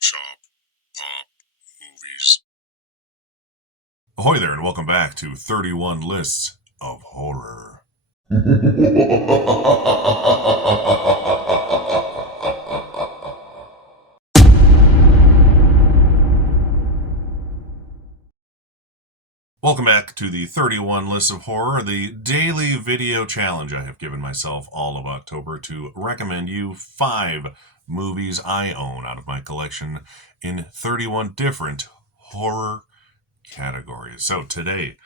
Shop, Pop, Movies. Ahoy there, and welcome back to 31 Lists of Horror. Welcome back to the 31 Lists of Horror, the daily video challenge I have given myself all of October to recommend you 5 movies I own out of my collection in 31 different horror categories. So today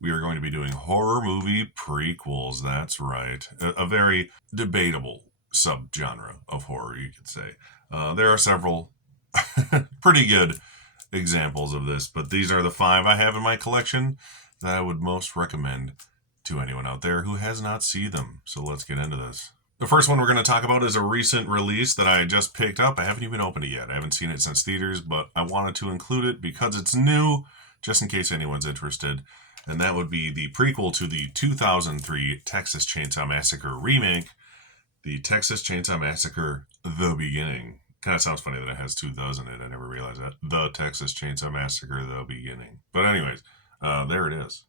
we are going to be doing horror movie prequels. That's right. A very debatable subgenre of horror, you could say. There are several pretty good examples of this, but these are the 5 I have in my collection that I would most recommend to anyone out there who has not seen them. So let's get into this. The first one we're going to talk about is a recent release that I just picked up. I haven't even opened it yet. I haven't seen it since theaters, but I wanted to include it because it's new, just in case anyone's interested. And that would be the prequel to the 2003 Texas Chainsaw Massacre remake, the Texas Chainsaw Massacre: The Beginning. Kind of sounds funny that it has 2000 in it. I never realized that. The Texas Chainsaw Massacre: The Beginning. But anyways, there it is.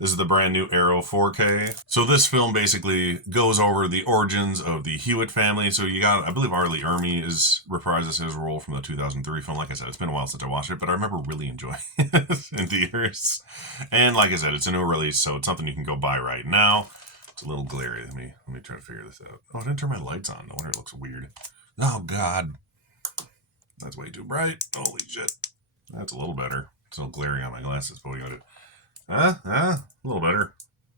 This is the brand new Arrow 4K. So this film basically goes over the origins of the Hewitt family. So you got, I believe R. Lee Ermey reprises his role from the 2003 film. Like I said, it's been a while since I watched it, but I remember really enjoying it in theaters. And like I said, it's a new release, so it's something you can go buy right now. It's a little glary. Let me try to figure this out. Oh, I didn't turn my lights on. No wonder it looks weird. Oh, God. That's way too bright. Holy shit. That's a little better. It's a little glary on my glasses, but we got it. A little better.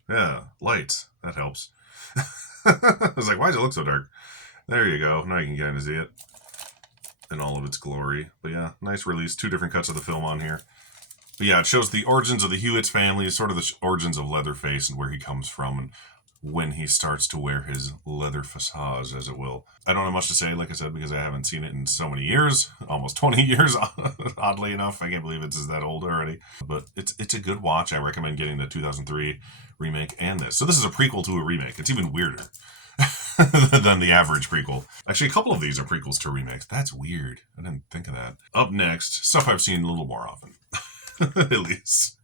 Yeah, lights. That helps. I was like, why does it look so dark? There you go. Now you can kind of see it in all of its glory. But yeah, nice release. 2 different cuts of the film on here. But yeah, it shows the origins of the Hewitt's family, sort of the origins of Leatherface and where he comes from and when he starts to wear his leather facade, as it will. I don't have much to say, like I said, because I haven't seen it in so many years, almost 20 years, oddly enough. I can't believe it's that old already. But it's a good watch. I recommend getting the 2003 remake and this. So this is a prequel to a remake. It's even weirder than the average prequel. Actually, a couple of these are prequels to remakes. That's weird. I didn't think of that. Up next, stuff I've seen a little more often, at least,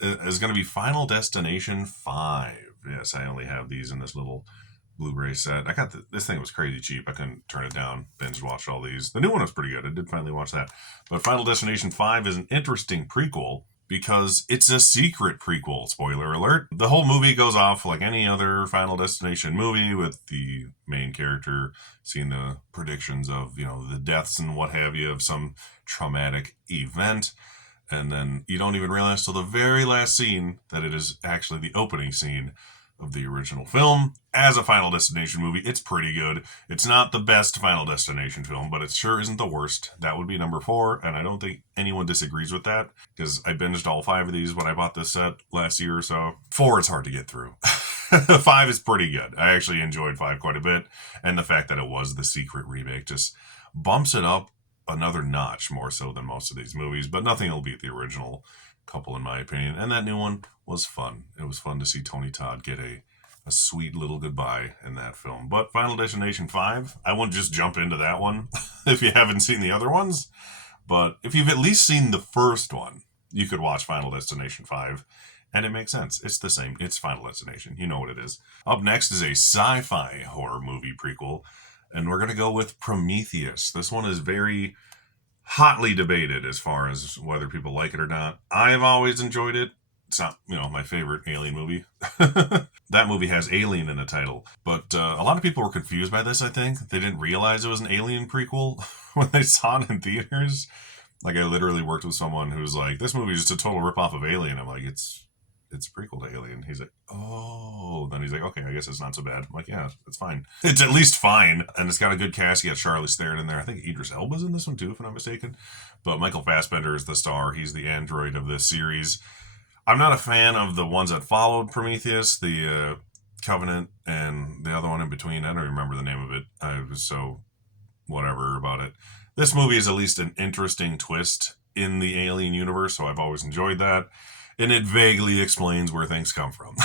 is going to be Final Destination 5. Yes, I only have these in this little Blu-ray set. I got this thing was crazy cheap. I couldn't turn it down. Binge watched all these. The new one was pretty good. I did finally watch that. But Final Destination 5 is an interesting prequel because it's a secret prequel. Spoiler alert. The whole movie goes off like any other Final Destination movie, with the main character seeing the predictions of, the deaths and what have you of some traumatic event. And then you don't even realize till the very last scene that it is actually the opening scene of the original film. As a Final Destination movie, it's pretty good. It's not the best Final Destination film, but it sure isn't the worst. That would be number 4, and I don't think anyone disagrees with that, because I binged all 5 of these when I bought this set last year or so. 4 is hard to get through. 5 is pretty good. I actually enjoyed 5 quite a bit, and the fact that it was the secret remake just bumps it up another notch more so than most of these movies, but nothing will beat the original couple in my opinion. And that new one was fun. It was fun to see Tony Todd get a sweet little goodbye in that film. But Final Destination 5, I won't just jump into that one if you haven't seen the other ones, but if you've at least seen the first one, you could watch Final Destination 5 and it makes sense. It's the same. It's Final Destination. You know what it is. Up next is a sci-fi horror movie prequel, and we're going to go with Prometheus. This one is very hotly debated as far as whether people like it or not. I've always enjoyed it. It's not, my favorite alien movie. That movie has alien in the title. But a lot of people were confused by this, I think. They didn't realize it was an alien prequel when they saw it in theaters. Like, I literally worked with someone who was like, this movie is just a total ripoff of Alien. I'm like, it's a prequel to Alien. He's like, oh. Then he's like, okay, I guess it's not so bad. I'm like, yeah, it's fine. It's at least fine. And it's got a good cast. You got Charlize Theron in there. I think Idris Elba's in this one too, if I'm not mistaken. But Michael Fassbender is the star. He's the android of this series. I'm not a fan of the ones that followed Prometheus, the Covenant, and the other one in between. I don't remember the name of it. I was so whatever about it. This movie is at least an interesting twist in the Alien universe, so I've always enjoyed that. And it vaguely explains where things come from.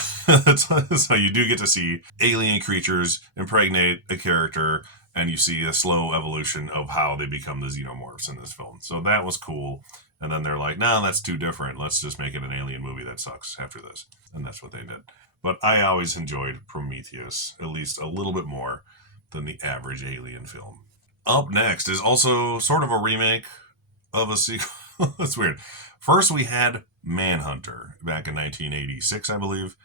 So you do get to see alien creatures impregnate a character and you see a slow evolution of how they become the xenomorphs in this film. So that was cool. And then they're like, no, that's too different. Let's just make it an alien movie that sucks after this. And that's what they did. But I always enjoyed Prometheus, at least a little bit more than the average alien film. Up next is also sort of a remake of a sequel. That's weird. First, we had Manhunter back in 1986, I believe.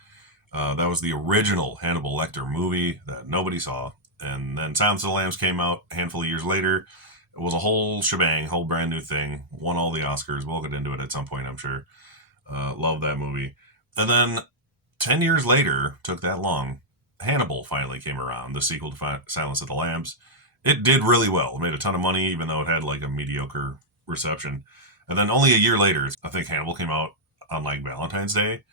That was the original Hannibal Lecter movie that nobody saw. And then Silence of the Lambs came out a handful of years later. It was a whole shebang, whole brand new thing. Won all the Oscars. We'll get into it at some point, I'm sure. Love that movie. And then 10 years later, took that long, Hannibal finally came around, the sequel to Silence of the Lambs. It did really well. It made a ton of money, even though it had like a mediocre reception. And then only a year later, I think Hannibal came out on like Valentine's Day,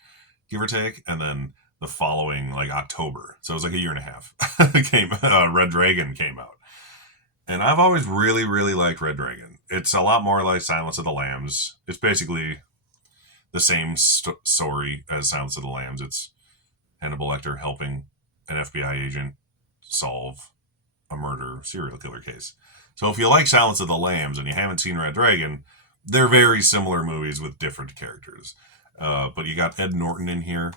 give or take. And then the following like October. So it was like a year and a half. Red Dragon came out. And I've always really, really liked Red Dragon. It's a lot more like Silence of the Lambs. It's basically the same story as Silence of the Lambs. It's Hannibal Lecter helping an FBI agent solve a murder serial killer case. So if you like Silence of the Lambs and you haven't seen Red Dragon, they're very similar movies with different characters. But you got Ed Norton in here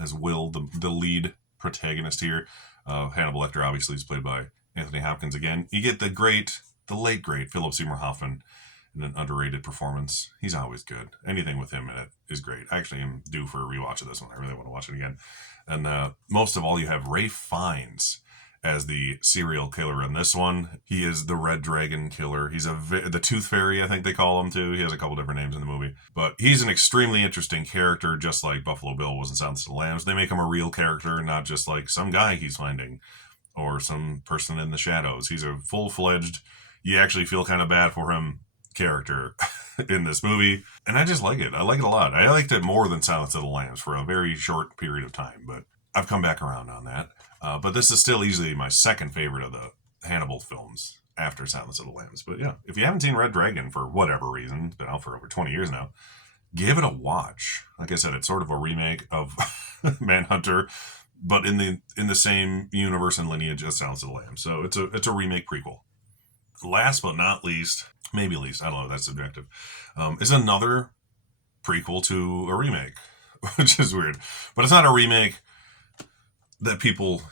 as Will, the lead protagonist here. Hannibal Lecter obviously is played by Anthony Hopkins again. You get the late great Philip Seymour Hoffman in an underrated performance. He's always good. Anything with him in it is great. Actually, I'm due for a rewatch of this one. I really want to watch it again. And most of all, you have Ralph Fiennes as the serial killer in this one. He is the Red Dragon killer. He's the Tooth Fairy, I think they call him too. He has a couple different names in the movie. But he's an extremely interesting character, just like Buffalo Bill was in Silence of the Lambs. They make him a real character, not just like some guy he's finding or some person in the shadows. He's a full-fledged, you actually feel kind of bad for him character in this movie. And I just like it. I like it a lot. I liked it more than Silence of the Lambs for a very short period of time, but I've come back around on that. But this is still easily my second favorite of the Hannibal films after Silence of the Lambs. But yeah, if you haven't seen Red Dragon for whatever reason, it's been out for over 20 years now, give it a watch. Like I said, it's sort of a remake of Manhunter, but in the same universe and lineage as Silence of the Lambs. So it's a remake prequel. Last but not least, maybe least, I don't know, that's subjective, is another prequel to a remake, which is weird. But it's not a remake that people,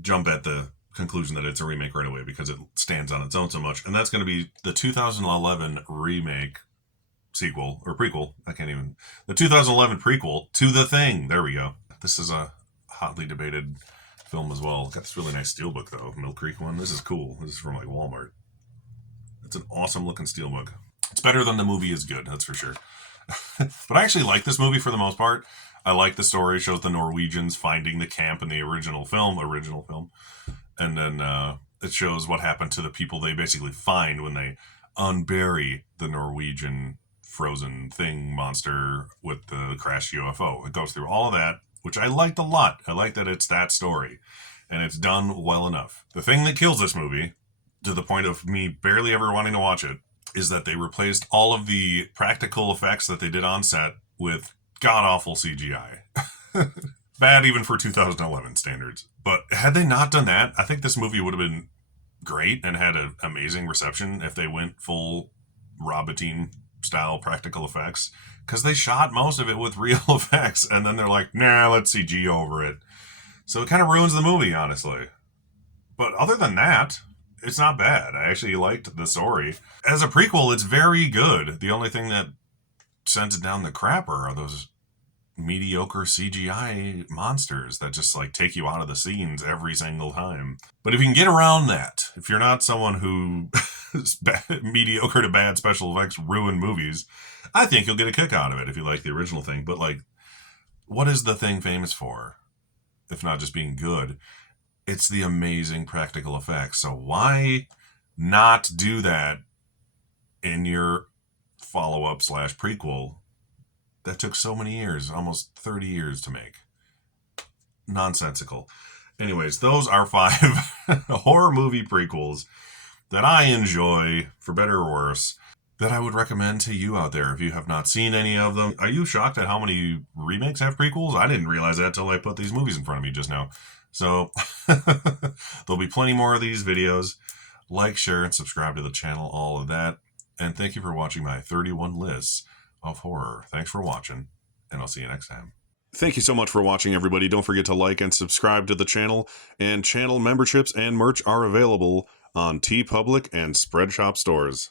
jump at the conclusion that it's a remake right away because it stands on its own so much. And that's going to be the 2011 remake sequel, or prequel, the 2011 prequel to The Thing. There we go. This is a hotly debated film as well. Got this really nice steelbook though, Mill Creek one. This is cool. This is from like Walmart. It's an awesome looking steelbook. It's better than the movie is good, that's for sure. But I actually like this movie for the most part. I like the story. It shows the Norwegians finding the camp in the original film. And then it shows what happened to the people they basically find when they unbury the Norwegian frozen thing monster with the crashed UFO. It goes through all of that, which I liked a lot. I like that it's that story, and it's done well enough. The thing that kills this movie, to the point of me barely ever wanting to watch it, is that they replaced all of the practical effects that they did on set with god-awful CGI. Bad even for 2011 standards. But had they not done that, I think this movie would have been great and had an amazing reception if they went full Robotin style practical effects, because they shot most of it with real effects and then they're like, nah, let's CG over it. So it kind of ruins the movie, honestly. But other than that, it's not bad. I actually liked the story. As a prequel, it's very good. The only thing that sends it down the crapper are those mediocre CGI monsters that just like take you out of the scenes every single time. But if you can get around that, if you're not someone who mediocre to bad special effects ruin movies, I think you'll get a kick out of it if you like the original thing. But like, what is The Thing famous for, if not just being good? It's the amazing practical effects. So why not do that in your follow-up / prequel that took so many years, almost 30 years to make? Nonsensical. Anyways, those are 5 horror movie prequels that I enjoy, for better or worse, that I would recommend to you out there if you have not seen any of them. Are you shocked at how many remakes have prequels? I didn't realize that until I put these movies in front of me just now. So there'll be plenty more of these videos. Like, share, and subscribe to the channel, all of that. And thank you for watching my 31 lists of horror. Thanks for watching, and I'll see you next time. Thank you so much for watching, everybody. Don't forget to like and subscribe to the channel, and channel memberships and merch are available on TeePublic and Spreadshop stores.